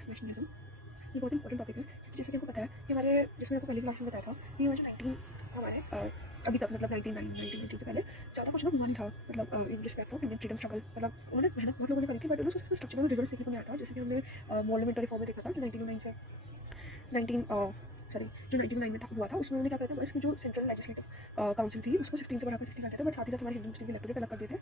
Campus nationalism, ये बहुत important topic है क्योंकि जैसे कि आपको पता है कि हमारे, जिसमें आपको पहली क्लास में बताया था कि जो 19 हमारे अभी तक मतलब 1990 से पहले ज़्यादा कुछ ना हुआ नहीं था, मतलब in respect of Indian freedom struggle, मतलब उन्होंने मेहनत बहुत लोगों ने करी थी, बट उन्होंने स्ट्रक्चरल रिजल्ट देखने को नहीं आया था। जैसे कि हमने मॉडल विंटर रिफॉर्म में देखा था कि 1909 से 19 सॉरी जो 1909 में हुआ था, उसमें उन्होंने क्या करा था, इसकी जो सेंट्रल लेजिस्लेटिव काउंसिल थी उसको 16 से बढ़ाकर 60 करते थे, बट साथ ही साथ हमारे हिंदू मुस्लिम के इलेक्टोरेट अलग कर दिए थे।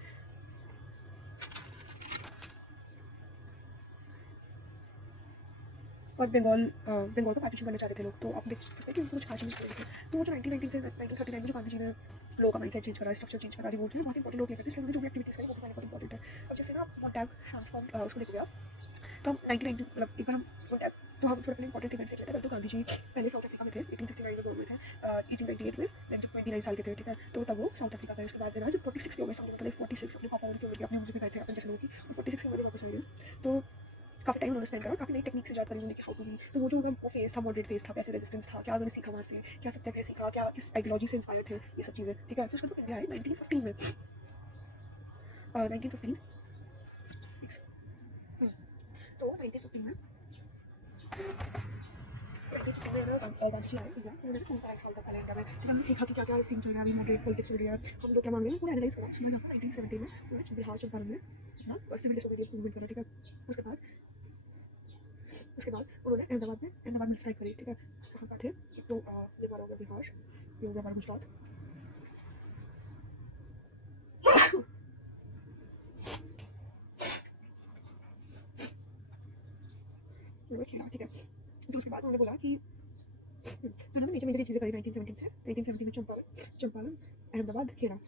और बंगाल को पार्टीशन करना चाहते थे लोग, तो आप देख सकते हैं कि उनको कुछ खास चेंज करे थे। तो वो जो 1919 से 1939 में जो गांधी जी ने लोगों का माइंडसेट चेंज करा, स्ट्रक्चर चेंज करा, रिवोल्ट है बहुत इंपॉर्टेंट लोग करते हैं, इसलिए जो भी एक्टिविटीज़ करें वो भी बहुत इंपॉर्टेंट है। अब जैसे ना मोन्टैग ट्रांसफॉर्म उसको लेके गया, तो हम 1990 मतलब एक बार हम मोन्टैग, तो हम थोड़ा अपने इंपॉर्टेंट इवेंट्स देख लेते हैं। तो गांधी जी पहले साउथ अफ्रीका में थे, 1869 में गोवा में थे, 1898 में जब 29 साल के थे, ठीक है, तो तब वो साउथ अफ्रीका गए। उसके बाद जब 46 की हो गए, मतलब 46 अपने पापा की उम्र की, अपनी उम्र पे गए थे अपने जैसे लोगों की, और 46 की उम्र में वापस आए। तो काफ़ी टाइम उन्होंने स्पेंड करा, काफ़ी नई टेक्निक से जाकर उन्होंने हाउ टू बी, तो वो जो उनका वो फेस था, मॉडरेट फेस था, कैसे रेजिस्टेंस था, क्या उन्होंने सीखा वहाँ से, क्या सत्याग्रह सीखा, क्या किस आइडियोलॉजी से इंस्पायर थे, ये सब चीज़ें, ठीक है। फिर उसके बाद इंडिया आए 1915 में, 1915 तो 1915 में गांधी जी आए इंडिया, उन्होंने पूरा 1 साल तक पहले इंडिया में, फिर हमने सीखा कि क्या क्या सीन चल रहा है, अभी मॉडरेट पॉलिटिक्स चल रही है, हम लोग क्या मांग रहे हैं, पूरा एनालाइज करा। उसके बाद यहाँ पर 1970 में उन्होंने बिहार चंपारण में अपना सिविल डिसोबीडियंस मूवमेंट करा, ठीक है। उसके बाद उन्होंने अहमदाबाद में स्ट्राइक करी, ठीक है। कहाँ का थे, एक तो ये हमारा हो गया बिहार, ये हो गया हमारा गुजरात, ठीक है। तो उसके बाद उन्होंने बोला कि तो उन्होंने मेजर चीज़ें करी 1917 से, 1917 में चंपारण अहमदाबाद खेड़ा,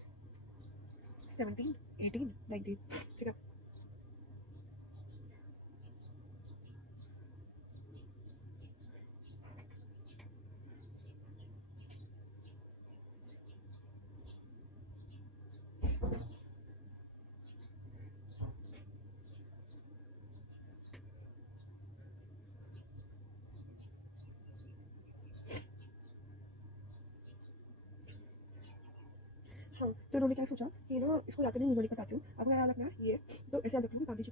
17 18 19, ठीक है। हाँ, तो उन्होंने क्या सोचा कि ना इसको याद नहीं, मैं बताती हूँ आपको, याद रखना ये। तो ऐसे याद रखना, गांधी जी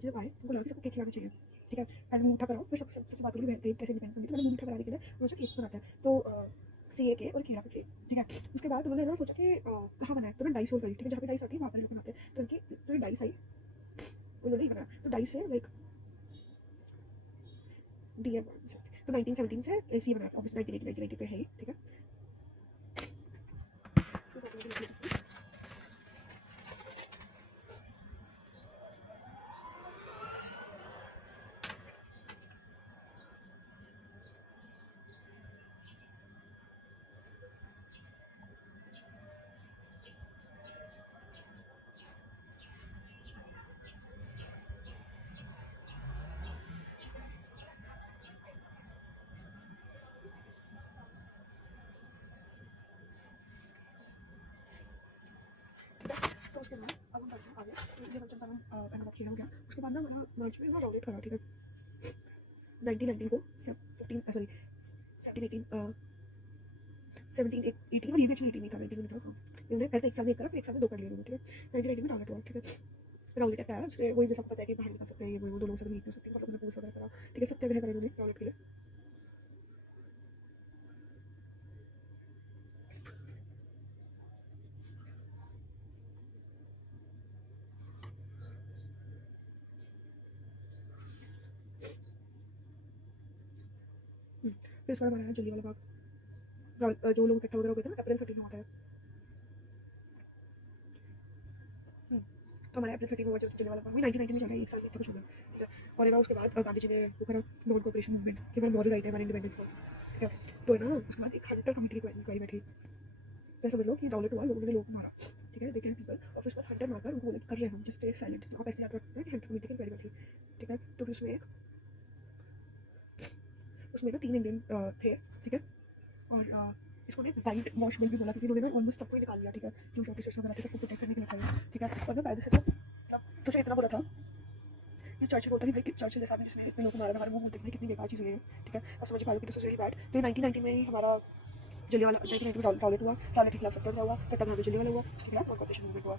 जब आए उनको लगा कि सबको केक खिलाना चाहिए, ठीक है। पहले मुंह उठा कराओ, फिर सबसे बात होगी कैसे इंडिपेंडेंस बनी, तो मैंने मुंह उठा कराने के लिए उन्होंने केक बनाता है, तो CAK और खीरा का केक, ठीक है। उसके बाद उन्होंने ना सोचा कि कहाँ बनाए, तो उन्होंने डाइस रोल करी, ठीक है, जहाँ पे डाइस आती है वहाँ पर लोग बनाते हैं, तो उनकी तो डाइस आई, उन्होंने ही बनाया, तो डाइस से लाइक DM, तो 1917 से AC बनाया, ऑब्वियसली 1980 पे है ही, ठीक है। तो उसके बाद अब हम बढ़ते हैं आगे, तो ये चंपारण अहमदाबाद खेला हो गया। उसके बाद ना हमारा मार्च में वहाँ रॉलेट करा, ठीक है, 1919 को 15 सॉरी 17 18 17 18 और ये भी एक्चुअली 18 ही था, 19 में था। हाँ, इन्होंने पहले एक साल में एक करा, फिर एक साल में 2 कर लिया उन्होंने, ठीक है। 1919 में रॉलेट हुआ, ठीक है। रॉलेट एक्ट आया, उसके वही जैसा आपको पता है कि बाहर निकल सकते हैं, ये वो दोनों से मीट हो सकती है, मतलब उन्होंने पुलिस वगैरह करा, ठीक है, सत्याग्रह करा उन्होंने रॉलेट के लिए। फिर उसके बाद हमारा जलियांवाला बाग, जो लोग इकट्ठा वगैरह हो गए थे ना, अप्रैल 13 में होता है। तो हमारे अप्रैल 13 में हुआ जलियांवाला बाग में, 1919 में चल रहा है, एक साल में इतना कुछ हो गया, ठीक है। और है ना उसके बाद गांधी जी ने वो करा नॉन कोऑपरेशन मूवमेंट कि हमारा मॉरल राइट है हमारे इंडिपेंडेंस को, ठीक है। तो है ना उसके बाद एक हंटर कमेटी की इंक्वायरी बैठी, तो समझ लो कि रॉलेट हुआ, लोगों ने लोगों को मारा, ठीक है, दे किल्ड पीपल, और फिर उसके बाद हंटर मारकर उनको बोले कर रहे हैं हम, जस्ट स्टे साइलेंट। तो आप ऐसे याद रखते हैं कि हंटर कमेटी की इंक्वायरी बैठी, ठीक है। तो फिर उसमें ना 3 इंडियन थे, ठीक है। और इसको ना वाइट वॉश बिल भी बोला, क्योंकि उन्होंने ना ऑलमोस्ट सबको ही निकाल लिया, ठीक है, जो ऑफिसर्स वगैरह थे सबको प्रोटेक्ट करने के लिए था, ठीक है। और मैं कायदे से तो सोचो इतना बोला था, ये चर्चिल बोलता कि भाई चर्चिल जैसा आदमी जिसने इतने लोग को मारा, हमारे मुंह देखने कितनी बेकार चीज़ है ये, ठीक है। अब समझ पा लो कि दिस इज वेरी बैड। तो 1990 में ही हमारा जलियांवाला 1990 में रॉलेट हुआ, रॉलेट के खिलाफ सत्याग्रह हुआ, सत्याग्रह में जलियांवाला हुआ, उसके खिलाफ नॉन कॉपरेशन मूवमेंट हुआ।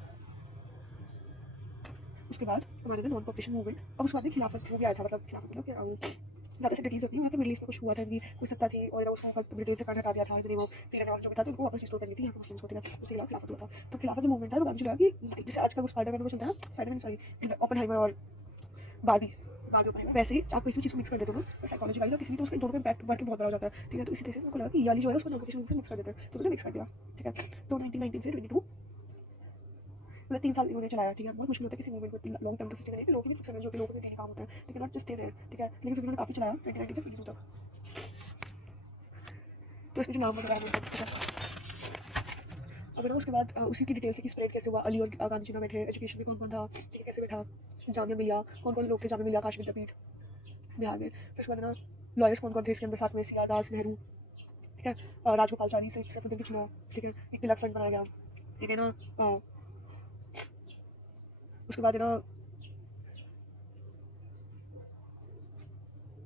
उसके बाद हमारे ना नॉन कॉपरेशन मूवमेंट, और उसके बाद में खिलाफत वो भी आया था, मतलब खिलाफत मतलब क्या ज़्यादा से डिटेल्स होती है वहाँ पे मिडल ईस्ट में कुछ हुआ था कि कोई सत्ता थी और उसको ब्रिटेन से काट हटा दिया था, इसलिए वो फ्रीडम जो भी था तो उनको वापस रिस्टोर करनी थी यहाँ पे मुस्लिम्स को, ठीक है, उसके खिलाफ खिलाफत हुआ था। तो खिलाफत जो मूवमेंट था तो गांधी लगा कि जैसे आजकल वो स्पाइडरमैन को चलता है ना, स्पाइडरमैन सॉरी ओपेनहाइमर और बारबी, बारबी ओपेनहाइमर, वैसे ही आप किसी चीज़ को मिक्स कर देते हो ना साइकोलॉजी वाइज, और किसी भी तो उसके दोनों का इम्पैक्ट बढ़ के बहुत बड़ा हो जाता है, ठीक है। तो इसी तरह से उनको लगा कि ये वाली जो है उसको नॉन कॉपरेशन मूवमेंट मिक्स कर देते हैं, तो उन्होंने मिक्स कर दिया, ठीक है। तो 1919 से 22 मतलब 3 साल इन्होंने चलाया, ठीक है। बहुत मुश्किल होता है किसी मूवमेंट को लॉन्ग टर्म तो सिस्टम है कि लोगों की फिक्स समझ जो कि लोगों को डेली काम होता है, ठीक है, नॉट जस्ट स्टे देयर, ठीक है। लेकिन फिर उन्होंने काफ़ी चलाया 1990 से 22 तक। तो इसमें जो नाम वगैरह है, ठीक है। अब ना उसके बाद उसी की डिटेल्स की स्प्रेड कैसे हुआ, अली और गांधी जी में बैठे, एजुकेशन में कौन कौन था, ठीक है, कैसे बैठा जामिया मिलिया, कौन कौन लोग थे जामिया मिलिया काशी विद्यापीठ बिहार में। फिर उसके बाद ना लॉयर्स कौन कौन थे इसके अंदर, साथ में सी आर दास, नेहरू, ठीक है, राजगोपालचारी, सैफुद्दीन किचलुआ, ठीक है, एक तिलक फ्रंट बनाया गया, ठीक है ना। उसके बाद है ना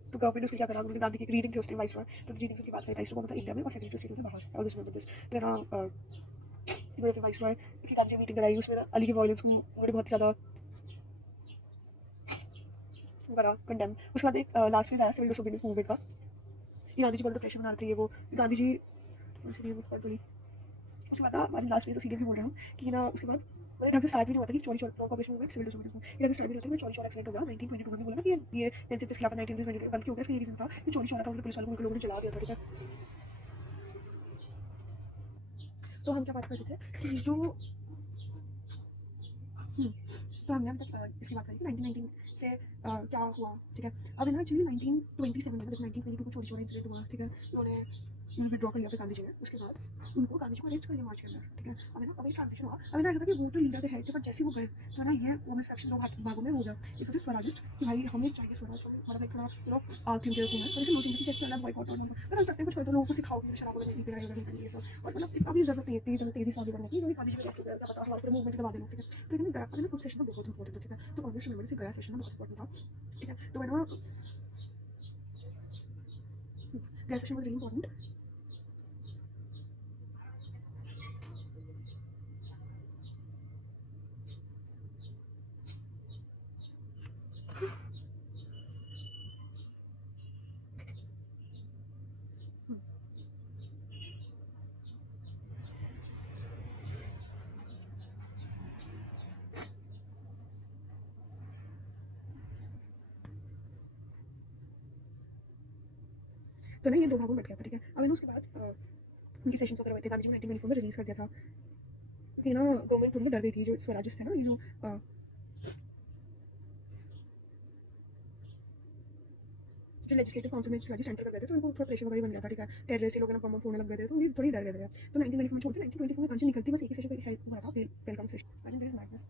तो गवर्नमेंट ने उसने क्या करा, उन्होंने गांधी की रीडिंग थी उस टाइम वाइसरॉय, तो रीडिंग्स की बात करी, वाइसरॉय कौन था इंडिया में और सेक्रेटरी स्टेट होता बाहर, और उसमें दिस तो है ना इन्होंने फिर वाइसरॉय की गांधी जी मीटिंग कराई, उसमें अली की वायलेंस को उन्होंने बहुत ज़्यादा करा कंडेम। उसके बाद एक लास्ट फेज आया सिविल डिसोबीडियंस मूवमेंट का, ये गांधी जी बहुत प्रेशर बना रहे थे, ये वो गांधी जी पढ़ दूँगी। उसके बाद हमारी लास्ट फेज सीरियल भी बोल रहा हूँ कि ना उसके बाद मतलब ढंग से स्टार्ट भी नहीं हुआ था कि Chauri Chaura cooperation movement civil disobedience में, ये ढंग से स्टार्ट भी नहीं होता, चौरी चौरा एक्सीडेंट हो गया 1922 में, बोला ना कि ये एनसीपी के खिलाफ 1922 बंद क्यों हो गया, इसका ये रीजन था कि चौरी चौरा था, उन्होंने पुलिस वालों को लोगों ने जला दिया था, ठीक है। तो हम क्या बात कर रहे थे कि जो तो हमने अब तक इसकी बात करी कि 1919 से क्या हुआ, ठीक है। अब है ना एक्चुअली 1927 में जब 1922 को चोरी चोरी इंसिडेंट हुआ, ठीक है, उन्होंने विड्रॉ कर लिया था गांधी जी ने, उसके बाद उनको गांधी जी को अरेस्ट कर लिया मार्च के अंदर, ठीक है। अब है ना अब एक ट्रांजिशन हुआ, अब है ना ऐसा था कि वो तो लीडर थे हेड थे, पर जैसे वो गए तो है ना ये वुमेन्स फैक्शन दो भागों में हो गया। एक तो थे स्वराजिस्ट कि भाई हमें चाहिए स्वराज, हमें मतलब एक थोड़ा थिंक के रखूँ है, और नो सिंपैथी जस्ट चलना बॉयकॉट और मतलब स्टार्टिंग कुछ कर दो, लोगों को सिखाओ कि शराब वगैरह नहीं पीना है वगैरह ये सब, और मतलब अभी ज़रूरत नहीं है तेज़ी से आगे बढ़ने की, गांधी जी ने अरेस्ट हो गया, क्या पता हमारे पूरे मूवमेंट दबा देना, ठीक है। तो इन्होंने गया पर ना कुछ सेशन बहुत इंपॉर्टेंट था, ठीक है। तो कांग्रेस मेंबर से गया सेशन बहुत इंपॉर्टेंट था, ठीक है। तो है ना गया सेशन वॉज रियली इंपॉर्टेंट। तो ना ये दो भागों में बट गया था, ठीक है। अब है ना उसके बाद उनके सेशंस वगैरह हुए थे, गांधी जी ने 1924 में रिलीज कर दिया था कि ना गवर्नमेंट थोड़ी डर गई थी, जो स्वराजिस्ट थे ना, ये जो लेजिस्लेटिव काउंसिल में स्वराजिस्ट एंटर कर गए थे, तो उनको थोड़ा प्रेशर वगैरह बन गया था, ठीक है। टेररिस्ट लोग ना बम फोड़ने लग गए थे, तो ये थोड़ी डर गए थे। तो 1924 में छोड़ते 1924 में गांधी निकलती बस एक ही सेशन पे हेल्प हुआ था, welcome session, I think this is madness.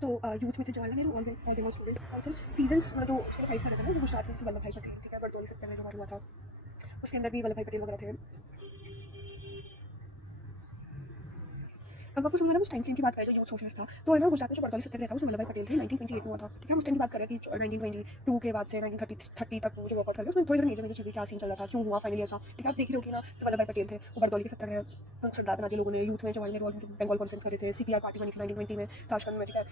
तो यूथ में थे Jawaharlal Nehru, all they were student council, peasants जो उसके लिए फाइट कर रहे थे ना, जो गुजरात में से वल्लभ भाई पटेल, ठीक है, बरदौली सत्याग्रह जो हुआ था, उसके अंदर भी वल्लभ भाई पटेल वगैरह थे। अब वापस हमारा उस टाइम फ्रेम की बात करें जो यूथ सोशलिस्ट था, तो है ना गुजरात में जो बरदौली सत्याग्रह था उसमें वल्लभ भाई पटेल थे, 1928 में हुआ था, ठीक है। हम उस टाइम की बात करें कि 1922 के बाद से 1930 तक वो जो वर्कआउट कर रहे उसमें थोड़ी थोड़ी मेजर चीज़ें क्या सीन चल रहा था, क्यों हुआ फाइनली ऐसा, ठीक है। आप देख रहे हो कि ना जो वल्लभ भाई पटेल थे वो बरदौली के सत्याग्रह सरदार बना दिए लोगों ने, यूथ में जवाहरलाल नेहरू बंगाल कॉन्फ्रेंस करे थे, सीपीआर पार्टी बनी थी 1920 में ताशकंद में, ठीक है।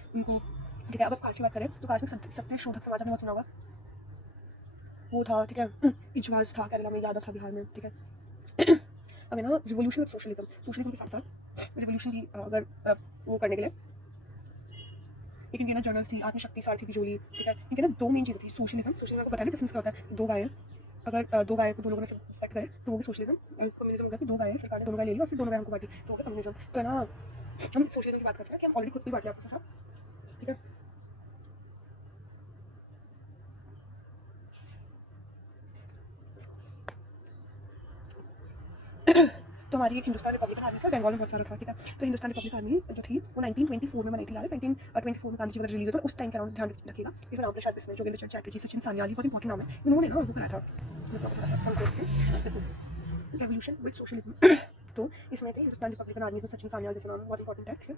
ठीक है, अब कास्ट की बात करें तो कास्ट में सत्य शोधक समाज आपने बहुत सुना होगा, वो था, ठीक है। इजवाज था केरला में, यादव था बिहार में, ठीक है। अब है ना रिवोल्यूशन विद सोशलिज्म, सोशलिज्म के साथ साथ रिवोल्यूशन की अगर वो करने के लिए एक इनके ना जर्नल्स थी, आत्मशक्ति, सारथी बिजोली, ठीक है। इनके ना दो मेन चीज़ें थी, सोशलिज्म, सोशलिज्म को पता है ना डिफरेंस क्या होता है, दो गाय हैं, अगर दो गाय को दो लोगों ने सब बट गए तो वो भी सोशलिज्म। कम्युनिज्म होगा कि दो गाय हैं, सरकार ने दोनों गाय ले ली और फिर दोनों गाय हमको बांटी, तो हो गया कम्युनिज्म। तो है ना हम सोशलिज्म की बात करते हैं कि हम ऑलरेडी खुद भी बांट लिया आपके साथ, ठीक है। तो हमारी एक हिंदुस्तान रिपब्लिकन आर्मी था, बंगाल में बहुत सारा था, ठीक है। तो हिंदुस्तान रिपब्लिकन आर्मी जो थी वो 1924 में बनी थी, यार 1924 में गांधी जी वगैरह रिलीज हुआ था, उस टाइम का ध्यान रखिएगा। फिर रामप्रसाद बिस्मिल, जोगेंद्र चटर्जी, सचिन सान्याल, बहुत इंपॉर्टेंट नाम है, इन्होंने ना वो कराया था रेवोल्यूशन विद सोशलिज्म। तो इसमें थे हिंदुस्तान रिपब्लिकन आर्मी में सचिन सान्याल जैसे नाम बहुत इंपॉर्टेंट है, ठीक है।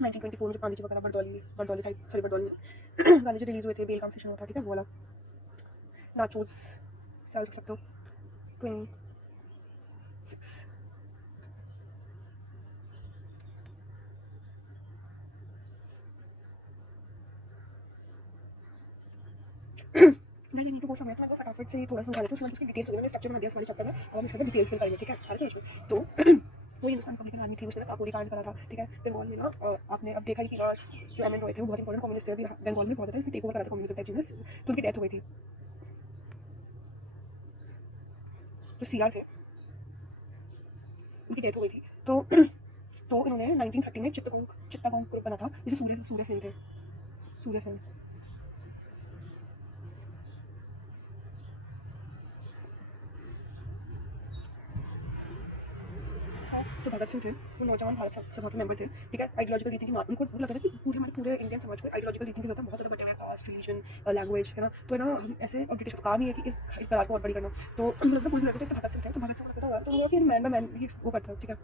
1924 में जब गांधी जी वगैरह Bardoli type sorry Bardoli Gandhi ji release हुए थे, बेलगाम सेशन हुआ था, ठीक है, वो वाला नाचोस सेल सकते हो 26। मैं ये नीड टू गो समवेयर, तो मैं फटाफट से थोड़ा समझा देती हूँ, उसकी डिटेल्स वगैरह स्ट्रक्चर में दिया हमारे चैप्टर में, अब हम इसका डिटेल्स फिल करेंगे, ठीक है, सारे समझ में। तो वो हिंदुस्तान रिपब्लिकन आर्मी थी, उसने काकोरी कांड करा था, ठीक है, बंगाल में ना आपने अब देखा ही कि जो एम एन रॉय थे वो बहुत इंपॉर्टेंट कम्युनिस्ट थे अभी बंगाल में, बहुत ज़्यादा इसने टेक ओवर करा था कम्युनिज्म टाइप चीज़ें, तो उनकी डेथ हो गई थी। जो सी आर थे उनकी डेथ हो गई थी, तो तो इन्होंने 1930 में चित्तागोंग ग्रुप बना था, जिसमें सूर्य सेन थे, सूर्य सेन। तो भगत सिंह थे, वो नौजवान भारत सभा के मेंबर थे, ठीक है, आइडियोलॉजिकल रीति थी, उनको लगता था कि पूरे हमारे पूरे इंडियन समाज को आइडियोलॉजिकल रीति की बहुत ज़्यादा बटे हुए कास्ट रिलीजन लैंग्वेज है ना, तो है ना हम ऐसे और ब्रिटिश का काम ही है कि इस दरार को बहुत बड़ी करना, तो मतलब पूरी लगता है। तो भगत सिंह थे, तो भगत सिंह को पता हुआ तो मैन बाय मैन ही वो करता है, ठीक है।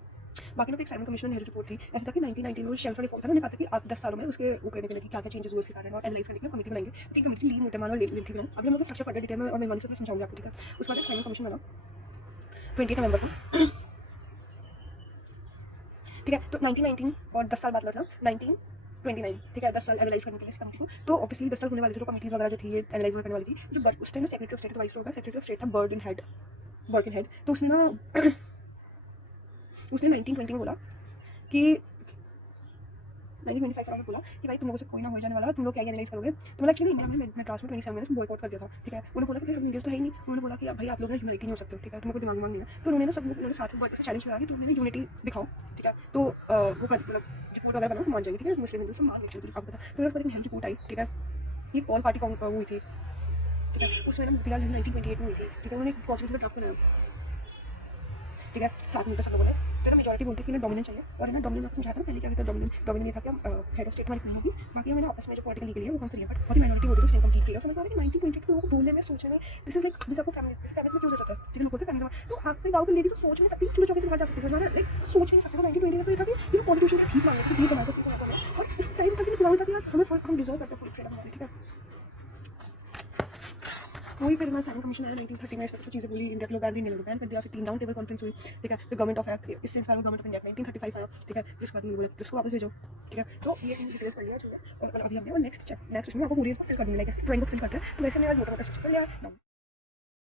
बाकी लोग एक साइमन कमीशन नेहरू रिपोर्ट थी, ऐसा था कि 1919 में शेल्फ रिफॉर्म था, उन्होंने कहा था कि आप 10 सालों में उसके वो करने के लिए क्या क्या चेंजेस हुए उसके कारण और एनालाइज करने के लिए कमेटी बनाएंगे, ठीक है, कमेटी लीड मोटे मानो लेथी बनाओ, अभी हम लोग स्ट्रक्चर पढ़ डिटेल में और मैं से समझाऊंगी आपको, ठीक है। उसके बाद एक साइमन कमीशन बना 28 नवंबर को, ठीक है। तो 1919 और 10 साल बाद लौटना 1929, ठीक है, 10 साल एनालाइज करने के लिए इस कमिटी को, तो ऑब्वियसली 10 साल होने वाले थे, तो कमिटीज वगैरह जो थी ये एनालाइज करने वाली थी, जो उस time secretary of state wise होगा, सेक्रेटरी ऑफ स्टेट था बर्किन हेड, तो उसने 1920 में बोला कि 1925 में बोला कि भाई तुम लोगों से कोई ना हो जाने वाला, तुम लोग क्या एनालाइज करोगे, तो मतलब एक्चुअली इंडिया में मेड्रास में 27 में बॉयकॉट कर दिया था, ठीक है। उन्होंने बोला कि हम इंडियंस तो है ही नहीं, उन्होंने बोला कि भाई आप लोग ना यूनाइटी नहीं हो सकते, ठीक है, तुमको दिमाग नहीं है, तो उन्होंने ना सब लोग उन्होंने साथ में बैठ के चैलेंज किया कि तुम हमें यूनिटी दिखाओ, ठीक है, तो वो मतलब रिपोर्ट वगैरह बनाओ, मान जाएंगे, ठीक है, मुस्लिम हिंदू सब मान लेंगे, आपको पता। तो उन्होंने एक रिपोर्ट आई, ठीक है, एक ऑल पार्टी हुई थी, ठीक है, उसमें ना मोतीलाल नेहरू 1928 में हुई थी, ठीक है, उन्होंने कॉन्स्टिट्यूशन ड्राफ्ट बनाया, ठीक है, 7 मिनट सब लोगों ने, तो ना मेजॉरिटी बोलते हैं कि ना डोमिनेंस चाहिए, और है ना डोमिनेंस आपको समझाता हूँ पहले क्या कहता है डोमिनेंस ये था कि हेड ऑफ स्टेट हमारी नहीं होगी, बाकी हमें ना आपस में जो पॉलिटिकल लीगल है वो हम करिए, बट बड़ी माइनॉरिटी बोलती है उसने कंप्लीट फ्रीडम, समझ पा रहे हैं कि 1928 को लोगों को बोलने में सोचने में दिस इज लाइक दिस आपको फैमिली में क्यों जाता है, ठीक है, लोग बोलते हैं फैमिली, तो आपके गाँव की लेडीज सोच नहीं सकती, चूल्हे चौके से बाहर जा सकती है, लाइक सोच नहीं सकते, तो 1920 में था कि ये कॉन्स्टिट्यूशन ठीक मांगे कि प्लीज हमारे को प्लीज, और उस टाइम तक दिमाग था कि यार हमें हम डिजर्व करते हैं फुल फ्रीडम हमारी, ठीक है। वही फिर हमारा साइमन कमीशन आया 1930 में, कुछ चीज़ें बोली, इंडिया के लोग गांधी ने बैन कर दिया, फिर 3 राउंड टेबल कॉन्फ्रेंस हुई, ठीक है, फिर गवर्नमेंट ऑफ एक्ट इससे इंस्पायर गवर्नमेंट ऑफ इंडिया 1935 आया, ठीक है, जिसके बाद बोला उसको वापस भेजो, ठीक है। तो ये डिटेल्स पढ़ लिया, और अभी हमने और नेक्स्ट उसमें आपको पूरी फिल कर दूँगी, लाइक ड्राइंग बुक फिल करते हैं, तो वैसे मैंने मोटा मोटा स्ट्रक्चर कर लिया।